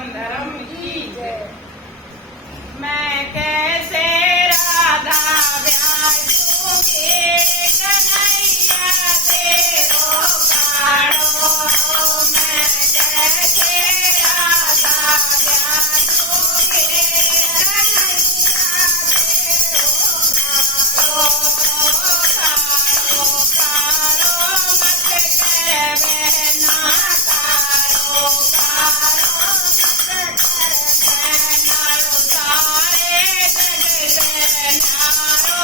सनातन धर्म की जय। मैं कैसे राधा ब्याजूंगी कन्हैया तेरो काढ़ो। मैं कैसे राधा ब्याजूंगी कन्हैया तेरो काढ़ो। काढ़ो काढ़ो मत कहवे ना काढ़ो काढ़ो मत कहवे नारो सारे जग से न्यारो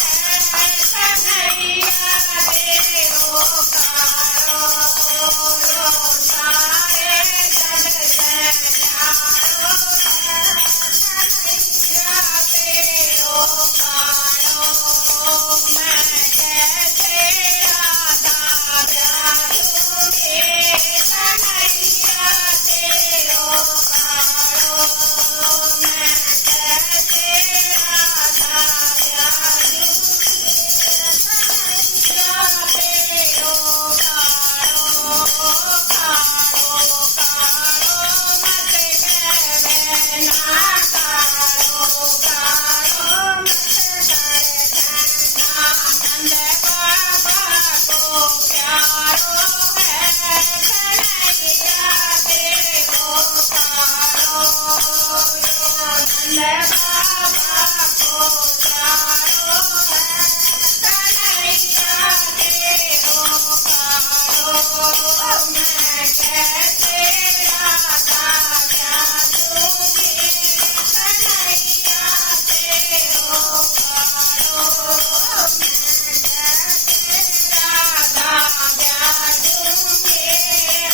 है कन्हैया तेरो काढ़ो। सारे जग से न्यारो है कन्हैया तेरो काढ़ो। मैं कैसे राधा ब्याजूंगी कन्हैया तेरो काढ़ो। मैं कैसे राधा ब्याजूंगी कन्हैया तेरो काढ़ो। काढ़ो काढ़ो मत कहवे ना काढ़ो काढ़ो मत कहवे ना। नंद बाबा को प्यारो है कन्हैया तेरो काढ़ो। नंद बाबा को प्यारो है कन्हैया तेरो काढ़ो। मैं कैसे राधा ब्याजूंगी कन्हैया तेरो काढ़ो। मैं कैसे राधा ब्याजूंगी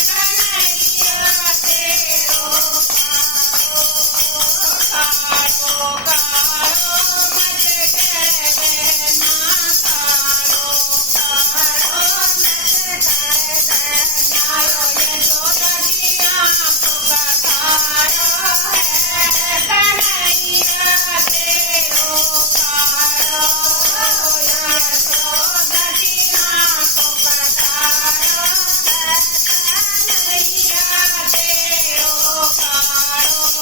कन्हैया तेरो काढ़ो। काढ़ो काढ़ो मत कहवे ना काढ़ो काढ़ो मत कहवे नारो। यशोदा की आँखों का तारो है कन्हैया तेरो काढ़ो। यशोदा की आँखों का तारो है कन्हैया तेरो काढ़ो।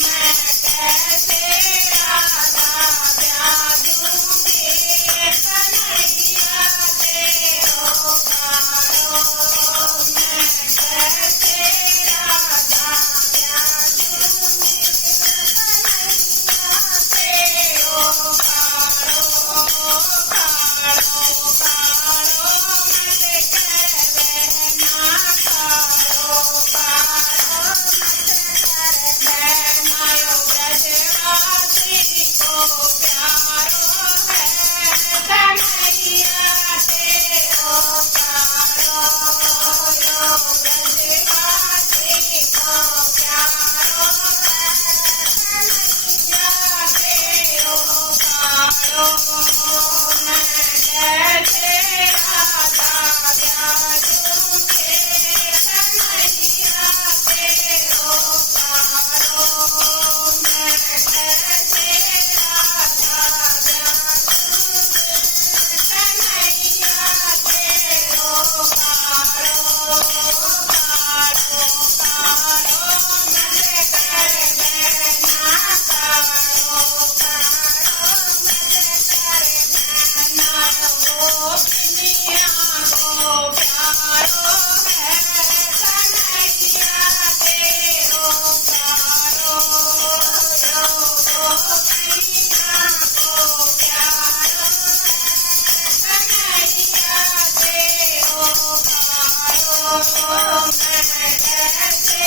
मैं कैसे राधा ब्याजूंगी कन्हैया तेरो काढ़ो। मैं कैसे राधा ब्याजूंगी कन्हैया तेरो काढ़ो। काढ़ो काढ़ो मत कहवे ना काढ़ो काढ़ो मत कहवे नारो। ब्रजवासी को प्यारो है कन्हैया तेरो काढ़ो। ब्रजवासी को प्यारो है कन्हैया तेरो काढ़ो। मैं कैसे राधा ब्याजूंगी कन्हैया तेरो काढ़ो। मैं कैसे राधा ब्याजूंगी कन्हैया तेरो काढ़ो। काढ़ो काढ़ो मत कहवे ना काढ़ो काढ़ो मत कहवे नारो। गोपिनिया को प्यारो है कन्हैया तेरो काढ़ो। गोपिनिया को प्यारो है कन्हैया तेरो काढ़ो। मैं कैसे